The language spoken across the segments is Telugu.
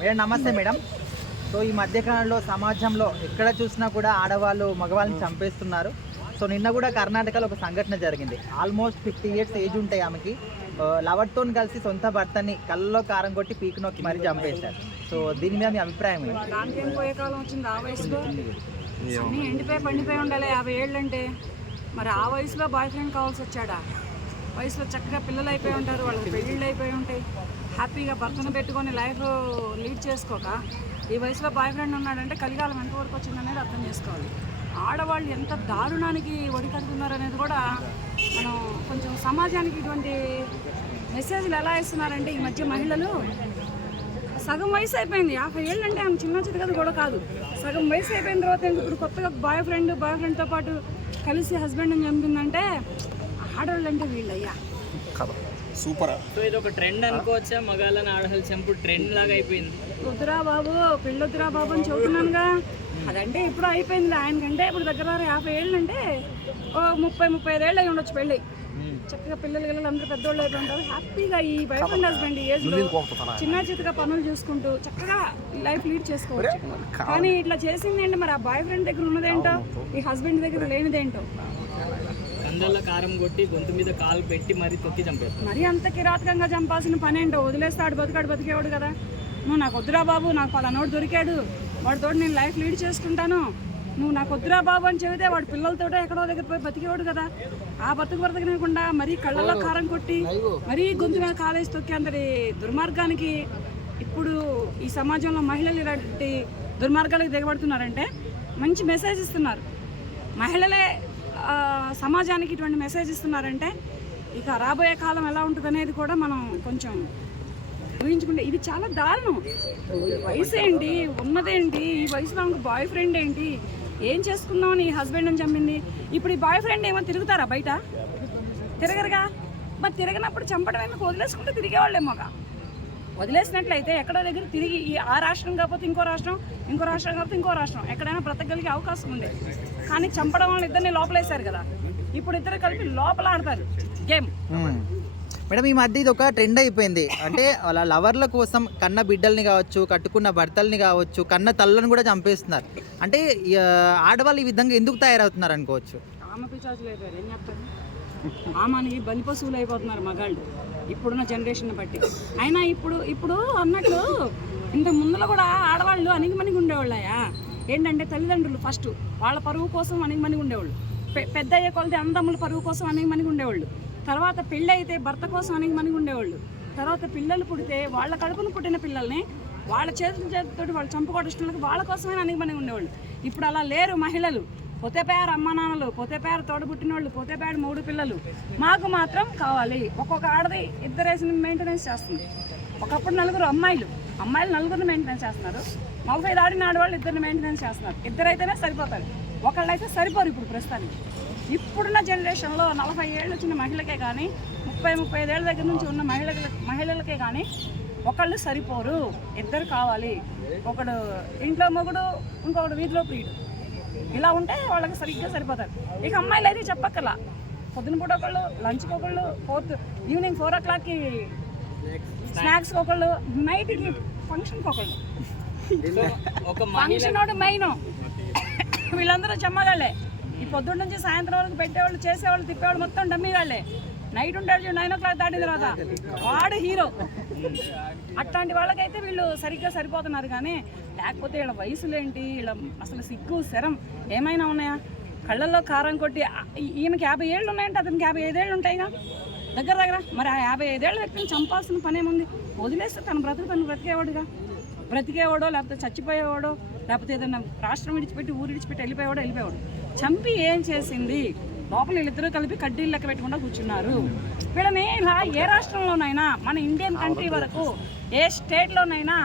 మేడం నమస్తే మేడం సో ఈ మధ్యకాలంలో సమాజంలో ఎక్కడ చూసినా కూడా ఆడవాళ్ళు మగవాళ్ళని చంపేస్తున్నారు. సో నిన్న కూడా కర్ణాటకలో ఒక సంఘటన జరిగింది. ఆల్మోస్ట్ ఫిఫ్టీ ఇయర్స్ ఏజ్ ఉంటాయి ఆమెకి. లవర్తో కలిసి సొంత భర్తని కళ్ళలో కారం కొట్టి పీక్ నొక్కి మరీ చంపేశారు. సో దీని మీద మీ అభిప్రాయం ఎండిపోయి పండిపోయి ఉండాలి. యాభై ఏళ్ళు అంటే మరి ఆ వయసులో బాయ్ ఫ్రెండ్ కావాల్సి వచ్చాడా? వయసులో చక్కగా పిల్లలు అయిపోయి ఉంటారు వాళ్ళకి పెళ్ళిళ్ళు అయిపోయి ఉంటాయి. హ్యాపీగా భర్తను పెట్టుకొని లైఫ్ లీడ్ చేసుకోక ఈ వయసులో బాయ్ ఫ్రెండ్ ఉన్నాడంటే కలికాలం ఎంతవరకు వచ్చిందనేది అర్థం చేసుకోవాలి. ఆడవాళ్ళు ఎంత దారుణానికి ఒడికడుతున్నారనేది కూడా మనం కొంచెం సమాజానికి ఇటువంటి మెసేజ్లు ఎలా ఇస్తున్నారంటే ఈ మధ్య మహిళలు సగం వయసు అయిపోయింది. యాభై ఏళ్ళు అంటే ఆమె చిన్న చితకది కూడా కాదు. సగం వయసు అయిపోయిన తర్వాత ఇప్పుడు కొత్తగా బాయ్ ఫ్రెండ్ బాయ్ ఫ్రెండ్తో పాటు కలిసి హస్బెండ్ని చంపిందంటే ఆడవాళ్ళు అంటే వీళ్ళయ్యా. సూపర్. సో ఇది ఒక ట్రెండ్ అనుకోవచ్చా? మగాళ్ళని ఆడవాళ్ళు చంపు ట్రెండ్ లాగా అయిపోయింది. వద్దురా బాబు పెళ్ళొద్దురా బాబు అని చెబుతున్నానుగా. అదంటే ఇప్పుడు అయిపోయింది ఆయనకంటే ఇప్పుడు దగ్గర యాభై ఏళ్ళు అంటే ఓ ముప్పై ముప్పై ఐదు ఏళ్ళు అయి ఉండొచ్చు పెళ్ళి. చక్కగా పిల్లలు గిల్లలు అందరూ పెద్దోళ్ళు అయిపోయి ఉంటారు. హ్యాపీగా ఈ బాయ్ ఫ్రెండ్ హస్బెండ్ ఏజ్ చిన్న చితగా పనులు చూసుకుంటూ చక్కగా లైఫ్ లీడ్ చేసుకోవచ్చు. కానీ ఇట్లా చేసిందేంటి మరి? ఆ బాయ్ ఫ్రెండ్ దగ్గర ఉన్నదేంటో? ఈ హస్బెండ్ దగ్గర లేనిదేంటో? కందల్లో కారం కొట్టి గొంతు మీద కాలు పెట్టి మరీ తొక్కి చంపేస్తారు. మరి అంత కిరాతకంగా చంపాల్సిన పని ఏంటో? వదిలేస్తాడు బతికాడు బతికేవాడు కదా. నువ్వు నాకు వద్దురా బాబు నాకు పలానోడు దొరికాడు. వాడితో నేను లైఫ్ లీడ్ చేసుకుంటాను. నువ్వు నాకు వద్దురా బాబు అని చెబితే వాడు పిల్లలతోటే ఎక్కడో దగ్గర పోయి బతికేవాడు కదా. ఆ బతుకు బ్రతకనివ్వకుండా మరీ కళ్ళల్లో కారం కొట్టి మరీ గొంతు మీద కాలేసి తొక్కి అంతటి దుర్మార్గానికి ఇప్పుడు ఈ సమాజంలో మహిళలు ఇలాంటి దుర్మార్గాలకు దిగబడుతున్నారంటే మంచి మెసేజ్ ఇస్తున్నారు. మహిళలే సమాజానికి ఇటువంటి మెసేజ్ ఇస్తున్నారంటే ఇక రాబోయే కాలం ఎలా ఉంటుంది అనేది కూడా మనం కొంచెం ఊహించుకుంటే ఇది చాలా దారుణం. వయసు ఏంటి? ఉన్నదేంటి? ఈ వయసులో ఆమెకు బాయ్ ఫ్రెండ్ ఏంటి? ఏం చేసుకుందాం నీ హస్బెండ్ అని చంపింది? ఇప్పుడు ఈ బాయ్ ఫ్రెండ్ ఏమో తిరుగుతారా బయట? తిరగరుగా? మరి తిరగనప్పుడు చంపడం ఎందుకు? వదిలేసుకుంటే తిరిగేవాళ్ళేమోగా వదిలేసినట్లయితే ఎక్కడో దగ్గర తిరిగి ఈ ఆ రాష్ట్రం కాకపోతే ఇంకో రాష్ట్రం ఇంకో రాష్ట్రం కాకపోతే ఇంకో రాష్ట్రం. ఎక్కడైనా బ్రతకగలిగే అవకాశం ఉంది. కానీ చంపడం వాళ్ళు ఇద్దరిని లోపలేశారు కదా. ఇప్పుడు ఇద్దరు కలిపి లోపల ఆడతారు. గేమ్. మేడం ఈ మధ్య ఇది ఒక ట్రెండ్ అయిపోయింది. అంటే వాళ్ళ లవర్ల కోసం కన్న బిడ్డల్ని కావచ్చు కట్టుకున్న భర్తల్ని కావచ్చు కన్న తల్లను కూడా చంపేస్తున్నారు. అంటే ఆడవాళ్ళు ఈ విధంగా ఎందుకు తయారవుతున్నారు అనుకోవచ్చు? ఆమె పిచాచులు అయిపోయారు. ఏం చెప్తారు? ఆమెని బలి పశువులు అయిపోతున్నారు మగాళ్ళు. ఇప్పుడున్న జనరేషన్ బట్టి. అయినా ఇప్పుడు ఇప్పుడు అన్నట్లు ఇంత ముందులో కూడా ఆడవాళ్ళు అణిగిమణిగి ఉండేవాళ్ళయా ఏంటంటే తల్లిదండ్రులు ఫస్ట్ వాళ్ళ పరువు కోసం అణిగిమణిగి ఉండేవాళ్ళు. పె- పెద్ద అయ్యే కొలది అందముల పరువు కోసం అణిగిమణిగి ఉండేవాళ్ళు. తర్వాత పెళ్ళి అయితే భర్త కోసం అణిగిమణిగి ఉండేవాళ్ళు. తర్వాత పిల్లలు పుడితే వాళ్ళ కడుపును పుట్టిన పిల్లల్ని వాళ్ళ చేతుల చేతితోటి వాళ్ళు చంపుకోవడానికి వాళ్ళ కోసమే అణిగిమణిగి ఉండేవాళ్ళు. ఇప్పుడు అలా లేరు మహిళలు. పొతేపేర అమ్మ నాన్నలు పొతేపేర తోడబుట్టిన వాళ్ళు పొతేపేర మూడు పిల్లలు. మాకు మాత్రం కావాలి. ఒక్కొక్క ఆడది ఇద్దరేసిన మెయింటెనెన్స్ చేస్తుంది. ఒకప్పుడు నలుగురు అమ్మాయిలు. అమ్మాయిలు నలుగురిని మెయింటెనెన్స్ చేస్తున్నారు. నలభై దాడిన ఆడవాళ్ళు ఇద్దరిని మెయింటెనెన్స్ చేస్తున్నారు. ఇద్దరైతేనే సరిపోతారు. ఒకళ్ళైతే సరిపోరు ఇప్పుడు ప్రస్తుతానికి. ఇప్పుడున్న జనరేషన్లో నలభై ఏళ్ళు వచ్చిన మహిళకే కానీ ముప్పై ముప్పై ఐదేళ్ళ దగ్గర నుంచి ఉన్న మహిళల మహిళలకే కానీ ఒకళ్ళు సరిపోరు. ఇద్దరు కావాలి. ఒకడు ఇంట్లో మొగుడు ఇంకొకడు వీధిలో ప్రియుడు. ఇలా ఉంటే వాళ్ళకి సరిగ్గా సరిపోతారు. ఇక అమ్మాయిలు అయితే చెప్పక్కర్లా. పొద్దున పూట ఒకళ్ళు లంచ్కి ఒకళ్ళు ఫోర్త్ ఈవినింగ్ ఫోర్ ఓ క్లాక్కి స్నాక్స్కి ఒకళ్ళు నైట్కి ఫంక్షన్కి ఒకళ్ళు. సో ఒక మహిళ ఫంక్షన్ ఒకటి మెయిన్ వీళ్ళందరూ చెమ్మగాళ్ళే. ఈ పొద్దున్న నుంచి సాయంత్రం వరకు పెట్టేవాళ్ళు చేసేవాళ్ళు తిప్పేవాళ్ళు మొత్తం డమ్మీగాళ్ళే. నైట్ ఉంటాడు నైన్ ఓ క్లాక్ దాటిన తర్వాత. వాడు హీరో అట్లాంటి వాళ్ళకైతే వీళ్ళు సరిగ్గా సరిపోతున్నారు కానీ లేకపోతే వీళ్ళ వయసులేంటి? వీళ్ళ అసలు సిగ్గు శరం ఏమైనా ఉన్నాయా? కళ్ళల్లో కారం కొట్టి ఈయనకి యాభై ఏళ్ళు ఉన్నాయంటే అతనికి యాభై ఐదేళ్ళు ఉంటాయిగా. దగ్గర దగ్గర. మరి ఆ యాభై ఐదేళ్ళ వ్యక్తిని చంపాల్సిన పనేముంది? వదిలేస్తే తన బ్రతుకు తను బ్రతికేవాడుగా. బ్రతికేవాడో లేకపోతే చచ్చిపోయేవాడో లేకపోతే ఏదైనా రాష్ట్రం విడిచిపెట్టి ఊరు విడిచిపెట్టి వెళ్ళిపోయేవాడో వెళ్ళిపోయాడు చంపి ఏం చేసింది? లోపల వీళ్ళిద్దరూ కలిపి కడ్డీలు లెక్క పెట్టకుండా కూర్చున్నారు. వీళ్ళని ఇలా ఏ రాష్ట్రంలోనైనా మన ఇండియన్ కంట్రీ వరకు ఏ స్టేట్లోనైనా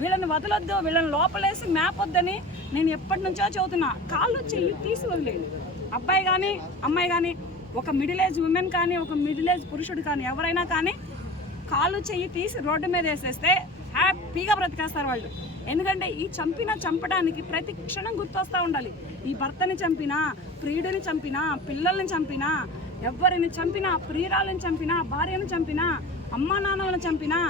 వీళ్ళని వదలొద్దు వీళ్ళని లోపలేసి మ్యాప్ వద్దని నేను ఎప్పటి నుంచో చదువుతున్నా కాళ్ళు చెయ్యి తీసి వదిలేయండి. అబ్బాయి కానీ అమ్మాయి కానీ ఒక మిడిల్ ఏజ్ ఉమెన్ కానీ ఒక మిడిల్ ఏజ్ పురుషుడు కానీ ఎవరైనా కానీ కాళ్ళు చెయ్యి తీసి రోడ్డు మీద వేసేస్తే హ్యాపీగా బ్రతికేస్తారు వాళ్ళు. ఎందుకంటే ఈ చంపిన చంపడానికి ప్రతి క్షణం గుర్తొస్తూ ఉండాలి. ఈ భర్తని చంపినా ప్రియుడిని చంపినా పిల్లల్ని చంపినా ఎవరిని చంపినా ప్రియురాలని చంపినా భార్యను చంపినా అమ్మా నాన్నలను చంపినా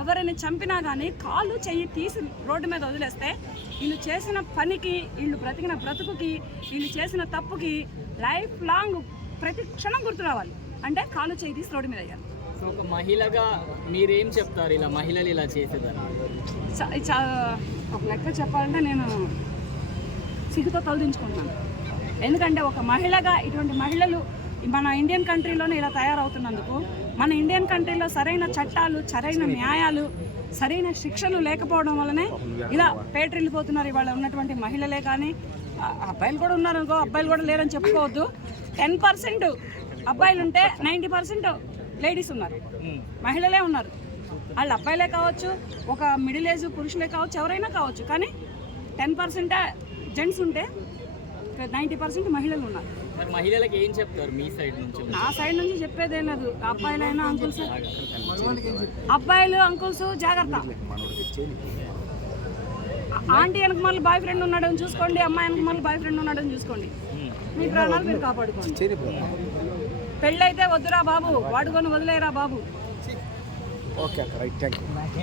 ఎవరిని చంపినా కానీ కాళ్ళు చెయ్యి తీసి రోడ్డు మీద వదిలేస్తే వీళ్ళు చేసిన పనికి వీళ్ళు బ్రతికిన బ్రతుకుకి వీళ్ళు చేసిన తప్పుకి లైఫ్ లాంగ్ ప్రతి క్షణం గుర్తు రావాలి. అంటే కాళ్ళు చెయ్యి తీసి రోడ్డు మీద వేయాలి. సో ఒక మహిళగా మీరేం చెప్తారు ఇలా మహిళలు ఇలా చేసేదాన్ని చ- చ- ఒక లెక్క చెప్పాలంటే నేను సిగ్గుతో తలదించుకుంటున్నాను. ఎందుకంటే ఒక మహిళగా ఇటువంటి మహిళలు మన ఇండియన్ కంట్రీలోనే ఇలా తయారవుతున్నందుకు మన ఇండియన్ కంట్రీలో సరైన చట్టాలు సరైన న్యాయాలు సరైన శిక్షలు లేకపోవడం వల్లనే ఇలా పేటరిల్లిపోతున్నారు ఇవాళ ఉన్నటువంటి మహిళలే కానీ అబ్బాయిలు కూడా ఉన్నారు అనుకో అబ్బాయిలు కూడా లేరని చెప్పుకోవద్దు. టెన్ పర్సెంట్ అబ్బాయిలు ఉంటే నైంటీ పర్సెంట్ లేడీస్ ఉన్నారు. మహిళలే ఉన్నారు. వాళ్ళు అబ్బాయిలే కావచ్చు ఒక మిడిల్ ఏజ్ పురుషులే కావచ్చు ఎవరైనా కావచ్చు కానీ టెన్ పర్సెంటే జెంట్స్ ఉంటే నైంటీ పర్సెంట్ మహిళలు ఉన్నారు. మహిళలకు ఏం చెప్తారు మీ సైడ్ నుంచి? నా సైడ్ నుంచి చెప్పేదేం లేదు. అబ్బాయిలైనా అంకుల్స్ అబ్బాయిలు అంకుల్స్ జాగ్రత్త. ఆంటీ వెనక మళ్ళీ బాయ్ ఫ్రెండ్ ఉన్నాడని చూసుకోండి అమ్మాయి వెనక మళ్ళీ బాయ్ ఫ్రెండ్ ఉన్నాడని చూసుకోండి. మీ ప్రాణాలు మీరు కాపాడుకోండి. పెళ్ళైతే వద్దురా బాబు వాడుకొని వదిలేరా బాబు. ఓకే అక్క రైట్ థ్యాంక్ యూ